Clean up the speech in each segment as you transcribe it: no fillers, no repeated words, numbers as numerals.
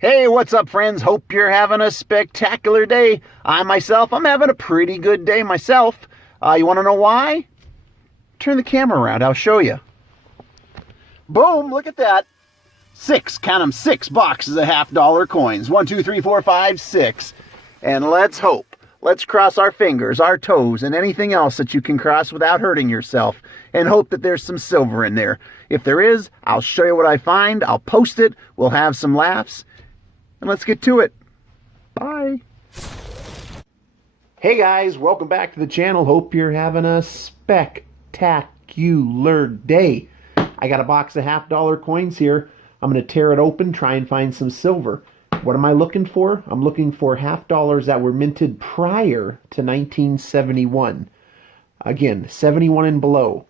Hey, what's up, friends? Hope you're having a spectacular day. I'm having a pretty good day myself. You want to know why? Turn the camera around. I'll show you. Boom, look at that. Count them, 6 boxes of $half coins. 1, 2, 3, 4, 5, 6. And let's hope. Let's cross our fingers, our toes, and anything else that you can cross without hurting yourself, and hope that there's some silver in there. If there is, I'll show you what I find. I'll post it. We'll have some laughs. And let's get to it. Bye. Hey guys, welcome back to the channel. Hope you're having a spectacular day. I got a box of $half coins here. I'm going to tear it open, try and find some silver. What am I looking for? I'm looking for $half that were minted prior to 1971. Again, 71 and below.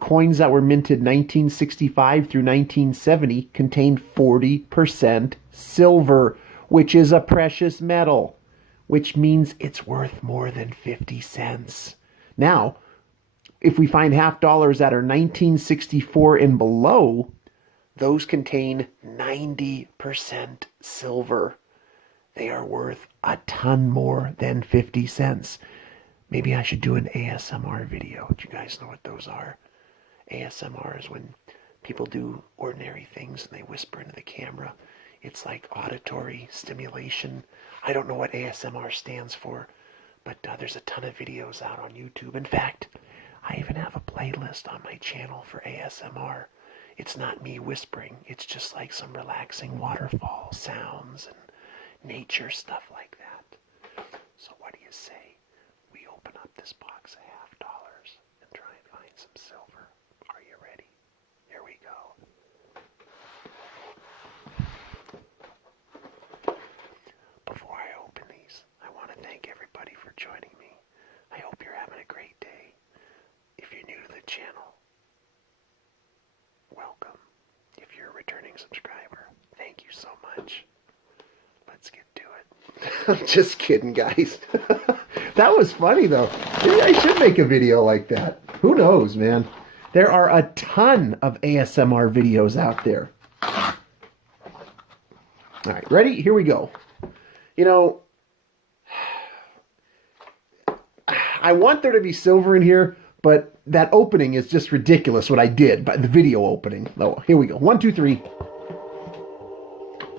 Coins that were minted 1965 through 1970 contained 40% silver, which is a precious metal, which means it's worth more than 50 cents. Now, if we find $half that are 1964 and below, those contain 90% silver. They are worth a ton more than 50 cents. Maybe I should do an ASMR video. Do you guys know what those are? ASMR is when people do ordinary things and they whisper into the camera. It's like auditory stimulation. I don't know what ASMR stands for, but there's a ton of videos out on YouTube. In fact, I even have a playlist on my channel for ASMR. It's not me whispering. It's just like some relaxing waterfall sounds and nature stuff like that. So what do you say? We open up this box of $half and try and find some silver. Are you ready? Here we go. Before I open these, I want to thank everybody for joining me. I hope you're having a great day. If you're new to the channel, welcome. If you're a returning subscriber, thank you so much. Let's get to it. I'm just kidding, guys. That was funny, though. Maybe I should make a video like that. Who knows, man? There are a ton of ASMR videos out there. All right, ready? Here we go. You know, I want there to be silver in here, but that opening is just ridiculous, what I did, by the video opening. Oh, here we go. 1, 2, 3.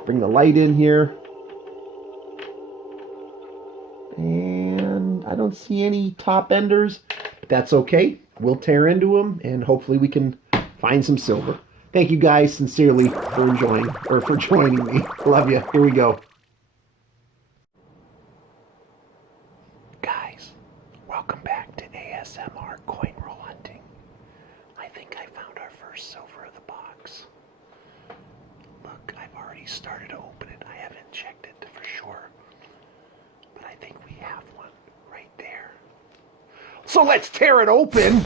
Bring the light in here. And I don't see any top enders. But that's okay. We'll tear into them, and hopefully we can find some silver. Thank you guys sincerely for joining me. Love you. Here we go. Guys, welcome back to ASMR coin roll hunting. I think I found our first silver of the box. Look, I've already started to open it. I haven't checked it for sure. But I think we have one right there. So let's tear it open.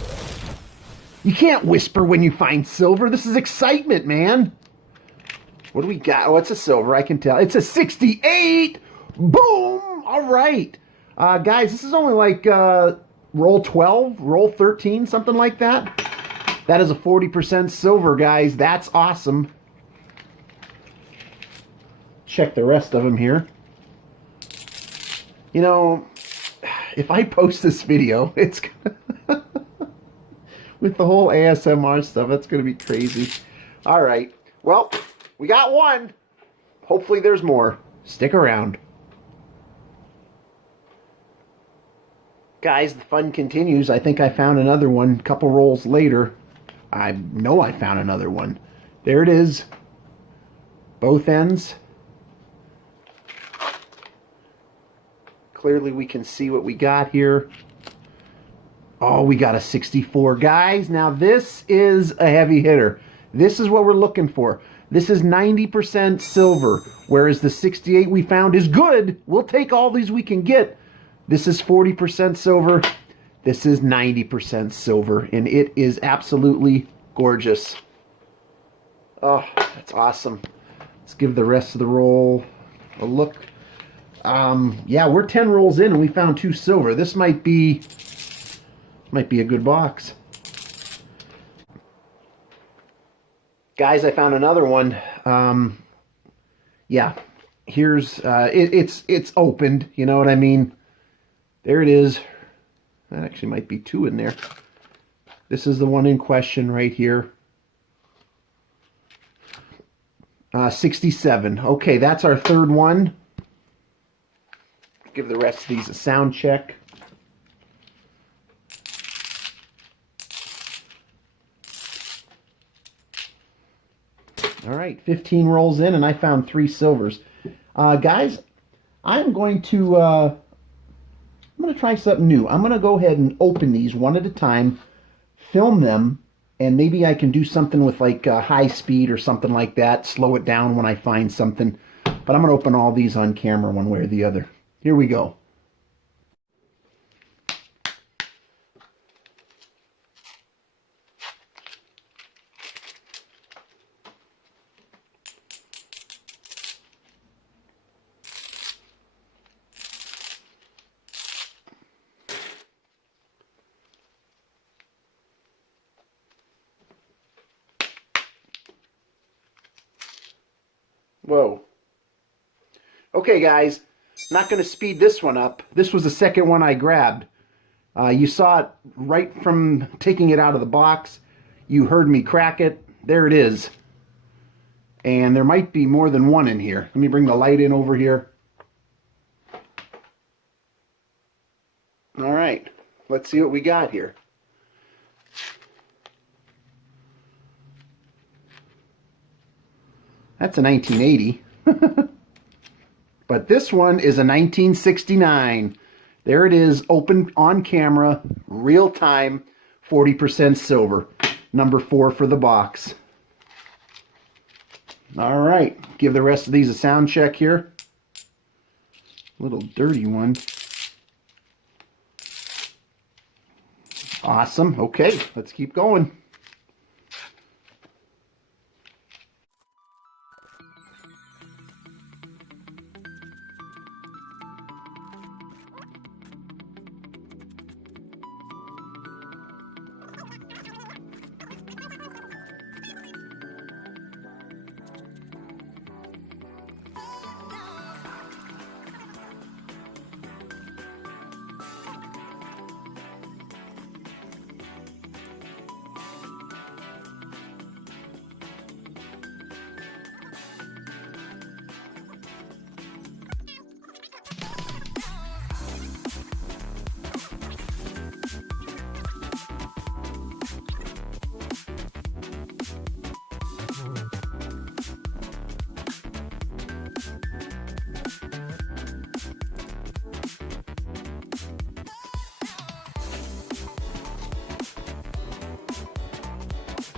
You can't whisper when you find silver. This is excitement, man. What do we got? Oh, it's a silver. I can tell. It's a 68. Boom. All right. Guys, this is only like roll 12, roll 13, something like that. That is a 40% silver, guys. That's awesome. Check the rest of them here. You know, if I post this video, it's with the whole ASMR stuff, that's going to be crazy. All right. Well, we got one. Hopefully there's more. Stick around. Guys, the fun continues. I think I found another one a couple rolls later. I know I found another one. There it is. Both ends. Clearly we can see what we got here. Oh, we got a 64. Guys, now this is a heavy hitter. This is what we're looking for. This is 90% silver, whereas the 68 we found is good. We'll take all these we can get. This is 40% silver. This is 90% silver, and it is absolutely gorgeous. Oh, that's awesome. Let's give the rest of the roll a look. Yeah, we're 10 rolls in, and we found 2 silver. This might be a good box. Guys, I found another one. Yeah, here's it's opened. You know what I mean? There it is. That actually might be two in there. This is the one in question right here. 67. Okay, that's our third one. Give the rest of these a sound check. All right, 15 rolls in, and I found 3 silvers. Guys, I'm going to try something new. I'm going to go ahead and open these one at a time, film them, and maybe I can do something with like high speed or something like that, slow it down when I find something. But I'm going to open all these on camera one way or the other. Here we go. Whoa. Okay, guys, I'm not going to speed this one up. This was the second one I grabbed. You saw it right from taking it out of the box. You heard me crack it. There it is. And there might be more than one in here. Let me bring the light in over here. All right, let's see what we got here. That's a 1980. But this one is a 1969. There it is, open on camera, real time, 40% silver. Number 4 for the box. All right, give the rest of these a sound check here. Little dirty one. Awesome. Okay, let's keep going.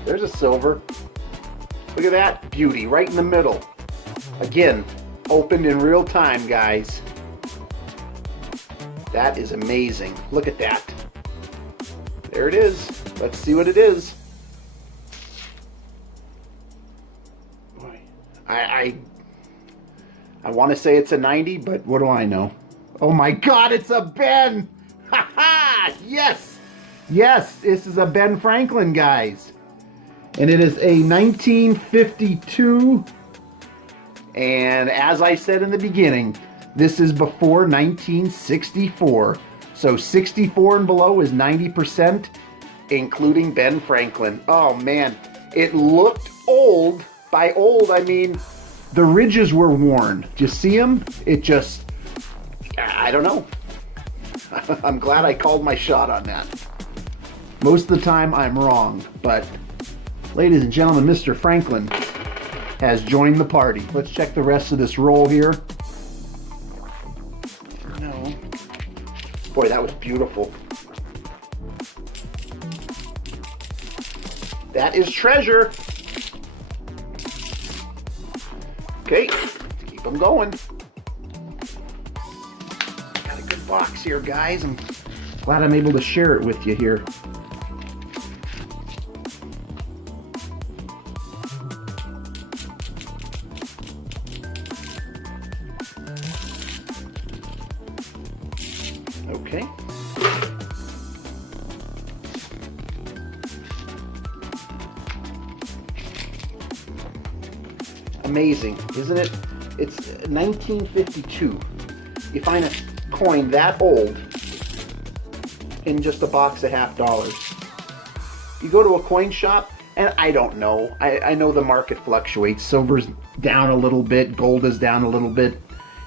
There's a silver. Look at that beauty right in the middle. Again, opened in real time, guys. That is amazing. Look at that. There it is. Let's see what it is. Boy, I want to say it's a 90, but what do I know? Oh my God, it's a Ben! Ha ha! Yes! Yes, this is a Ben Franklin, guys. And it is a 1952. And as I said in the beginning, this is before 1964. So 64 and below is 90%, including Ben Franklin. Oh man, it looked old. By old, I mean the ridges were worn. Do you see them? It just, I don't know. I'm glad I called my shot on that. Most of the time I'm wrong, but ladies and gentlemen, Mr. Franklin has joined the party. Let's check the rest of this roll here. No. Boy, that was beautiful. That is treasure. Okay, let's keep them going. Got a good box here, guys. I'm glad I'm able to share it with you here. Okay. Amazing, isn't it? It's 1952. You find a coin that old in just a box of $half. You go to a coin shop, and I don't know. I know the market fluctuates. Silver's down a little bit. Gold is down a little bit.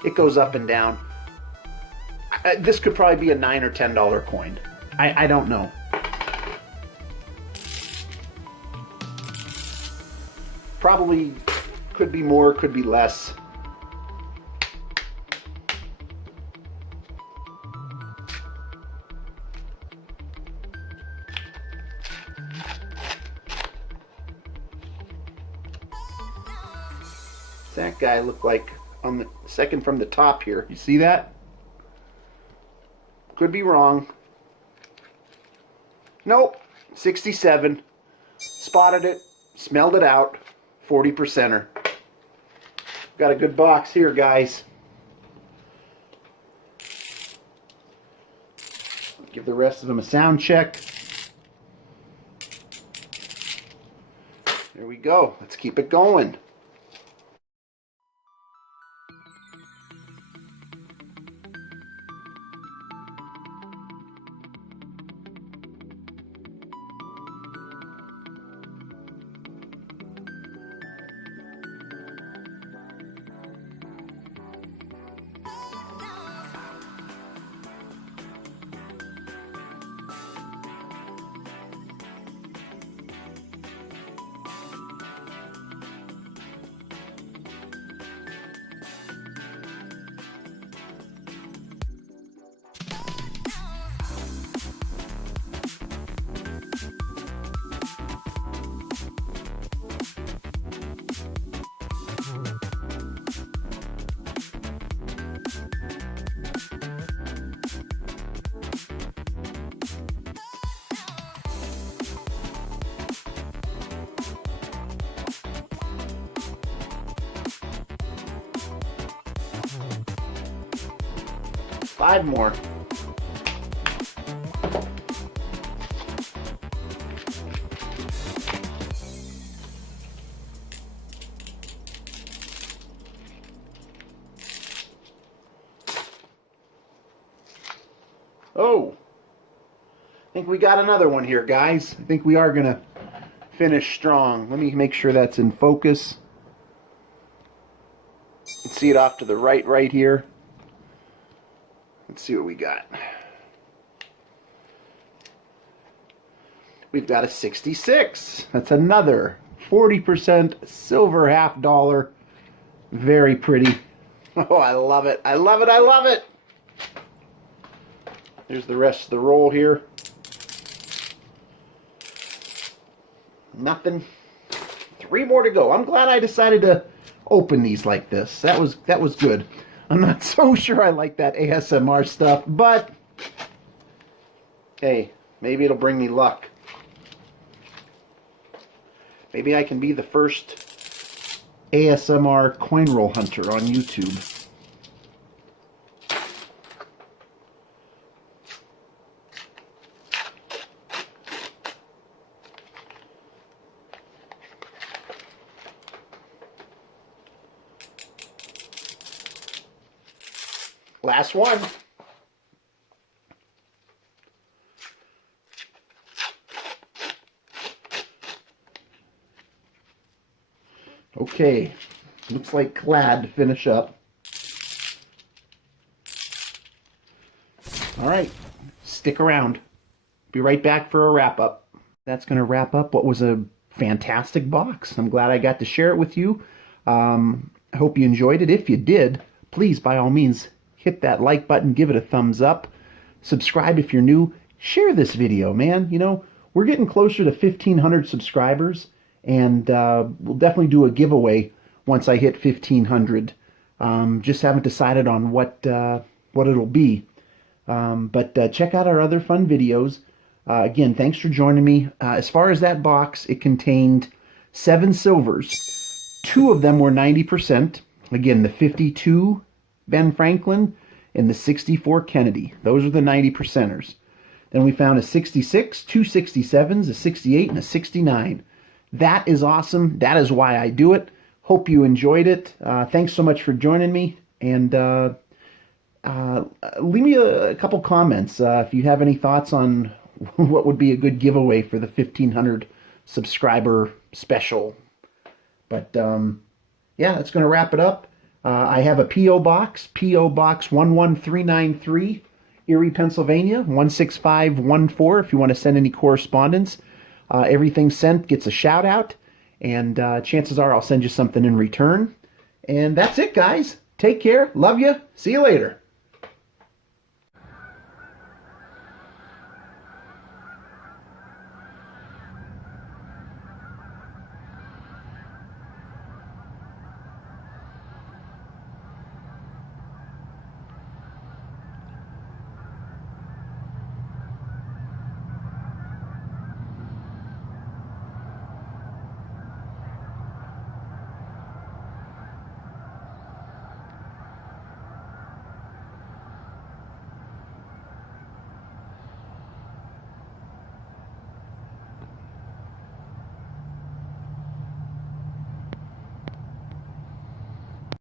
It goes up and down. This could probably be a $9 or $10 coin. I don't know. Probably could be more, could be less. That guy looked like on the second from the top here. You see that? Could be wrong. Nope. 67. Spotted it. Smelled it out. 40%er. Got a good box here, guys. Give the rest of them a sound check. There we go. Let's keep it going. Five more. Oh, I think we got another one here, guys. I think we are going to finish strong. Let me make sure that's in focus. You can see it off to the right here. Let's see what we got. We've got a 66. That's another 40% silver $half. Very pretty. Oh, I love it. I love it. I love it. There's the rest of the roll here. Nothing. 3 more to go. I'm glad I decided to open these like this. That was good. I'm not so sure I like that ASMR stuff, but hey, maybe it'll bring me luck. Maybe I can be the first ASMR coin roll hunter on YouTube. Last one. Okay, looks like Clad to finish up. All right, stick around. Be right back for a wrap-up. That's going to wrap up what was a fantastic box. I'm glad I got to share it with you. I hope you enjoyed it. If you did, please, by all means, hit that like button, give it a thumbs up. Subscribe if you're new. Share this video, man. You know, we're getting closer to 1,500 subscribers, and we'll definitely do a giveaway once I hit 1,500. Just haven't decided on what it'll be. But check out our other fun videos. Again, thanks for joining me. As far as that box, it contained 7 silvers. 2 of them were 90%. Again, the 52 Ben Franklin and the 64 Kennedy. Those are the 90%ers. Then we found a 66, 2 67s, a 68, and a 69. That is awesome. That is why I do it. Hope you enjoyed it. Thanks so much for joining me. And leave me a couple comments if you have any thoughts on what would be a good giveaway for the 1,500 subscriber special. But yeah, that's going to wrap it up. I have a P.O. Box, P.O. Box 11393, Erie, Pennsylvania, 16514 if you want to send any correspondence. Everything sent gets a shout out, and chances are I'll send you something in return. And that's it, guys. Take care. Love you. See you later.